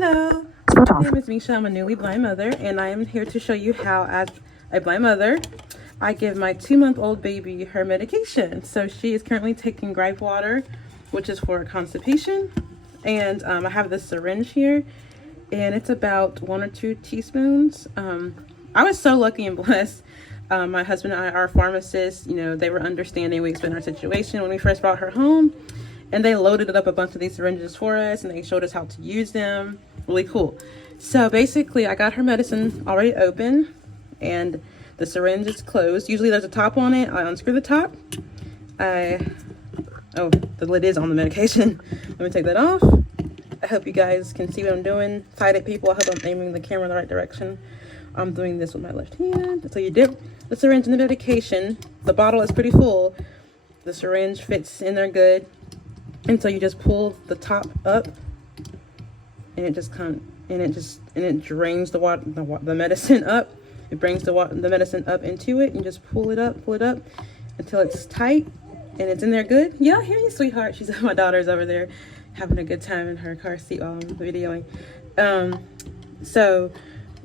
Hello, my name is Misha. I'm a newly blind mother, and I am here to show you how, as a blind mother, I give my 2-month-old baby her medication. So she is currently taking gripe water, which is for constipation, and I have this syringe here, and it's about 1 or 2 teaspoons. I was so lucky and blessed. My husband and I are pharmacists. You know, they were understanding. We explained our situation when we first brought her home, and they loaded up a bunch of these syringes for us, and they showed us how to use them. Really cool. So basically, I got her medicine already open, and the syringe is closed. Usually there's a top on it. I unscrew the top. Oh, the lid is on the medication. Let me take that off. I hope you guys can see what I'm doing. Sighted people, I hope I'm aiming the camera in the right direction. I'm doing this with my left hand. So you dip the syringe in the medication. The bottle is pretty full. The syringe fits in there good. And so you just pull the top up, and it just it drains the medicine up. It brings the medicine up into it, and just pull it up until it's tight and it's in there good. Yeah, I hear you, sweetheart. My daughter's over there having a good time in her car seat while I'm videoing. So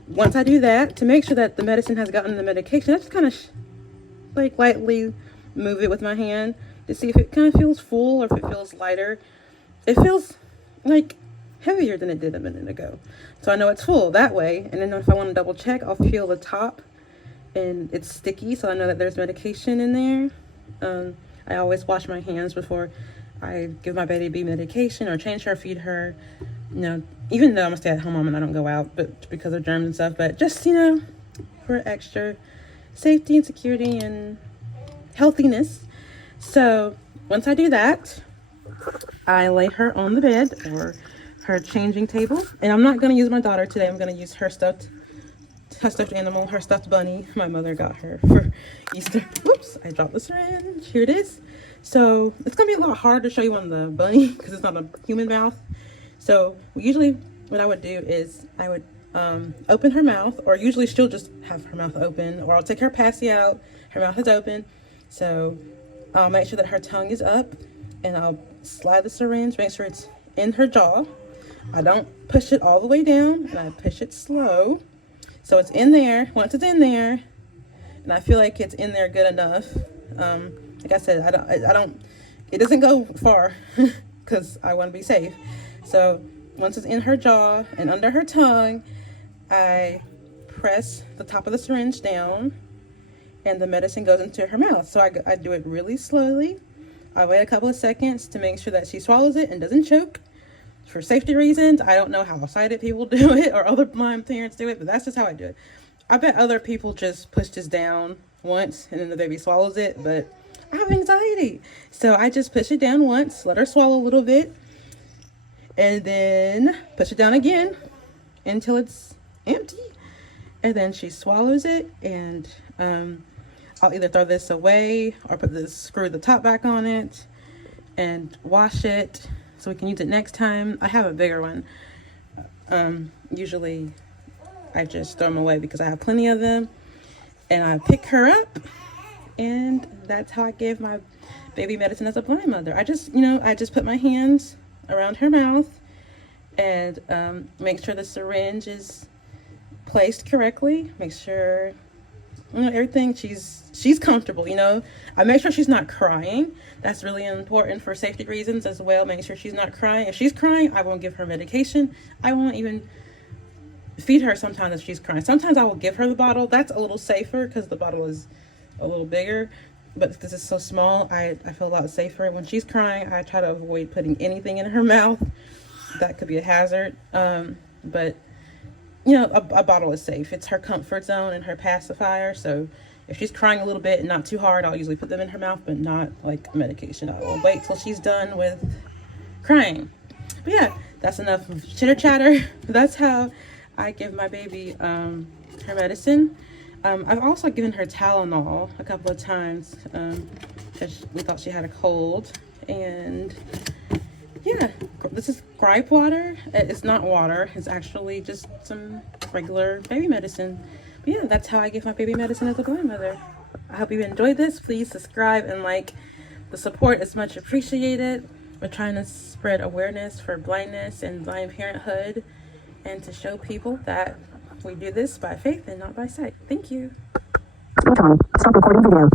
once I do that, to make sure that the medicine has gotten the medication, I just kind of like lightly move it with my hand to see if it kind of feels full or if it feels lighter. It feels like heavier than it did a minute ago. So I know it's full that way. And then if I want to double check, I'll feel the top, and it's sticky, so I know that there's medication in there. I always wash my hands before I give my baby medication or change her, feed her. You know, even though I'm a stay-at-home mom and I don't go out, but because of germs and stuff, but just, you know, for extra safety and security and healthiness. So once I do that, I lay her on the bed or her changing table, and I'm not going to use my daughter today. I'm going to use her stuffed animal, her stuffed bunny. My mother got her for Easter. Whoops, I dropped the syringe. Here it is. So it's going to be a lot harder to show you on the bunny because it's not a human mouth. So usually what I would do is I would open her mouth, or usually she'll just have her mouth open, or I'll take her passy out. Her mouth is open. So I'll make sure that her tongue is up, and I'll slide the syringe, make sure it's in her jaw. I don't push it all the way down, and I push it slow. So it's in there. Once it's in there, and I feel like it's in there good enough. Like I said, it doesn't go far because I want to be safe. So once it's in her jaw and under her tongue, I press the top of the syringe down, and the medicine goes into her mouth. So I do it really slowly. I wait a couple of seconds to make sure that she swallows it and doesn't choke. For safety reasons, I don't know how sighted people do it or other blind parents do it, but that's just how I do it. I bet other people just push this down once and then the baby swallows it, but I have anxiety. So I just push it down once, let her swallow a little bit, and then push it down again until it's empty. And then she swallows it, and I'll either throw this away or screw the top back on it and wash it so we can use it next time. I have a bigger one. Usually I just throw them away because I have plenty of them. And I pick her up, and that's how I give my baby medicine as a blind mother. I just put my hands around her mouth and make sure the syringe is placed correctly. Make sure, you know, everything, she's comfortable, you know. I make sure she's not crying. That's really important for safety reasons as well. Make sure she's not crying. If she's crying, I won't give her medication. I won't even feed her sometimes if she's crying. Sometimes I will give her the bottle. That's a little safer because the bottle is a little bigger, but because it's so small, I feel a lot safer. When she's crying, I try to avoid putting anything in her mouth. That could be a hazard. But you know, a bottle is safe. It's her comfort zone and her pacifier. So if she's crying a little bit and not too hard, I'll usually put them in her mouth, but not like medication. I will wait till she's done with crying. But yeah, that's enough of chitter chatter. That's how I give my baby her medicine. I've also given her Tylenol a couple of times because we thought she had a cold. And yeah, this is gripe water. It's not water. It's actually just some regular baby medicine. But yeah, that's how I give my baby medicine as a blind mother. I hope you enjoyed this. Please subscribe and like. The support is much appreciated. We're trying to spread awareness for blindness and blind parenthood. and to show people that we do this by faith and not by sight. Thank you. Speech on. Stop recording video.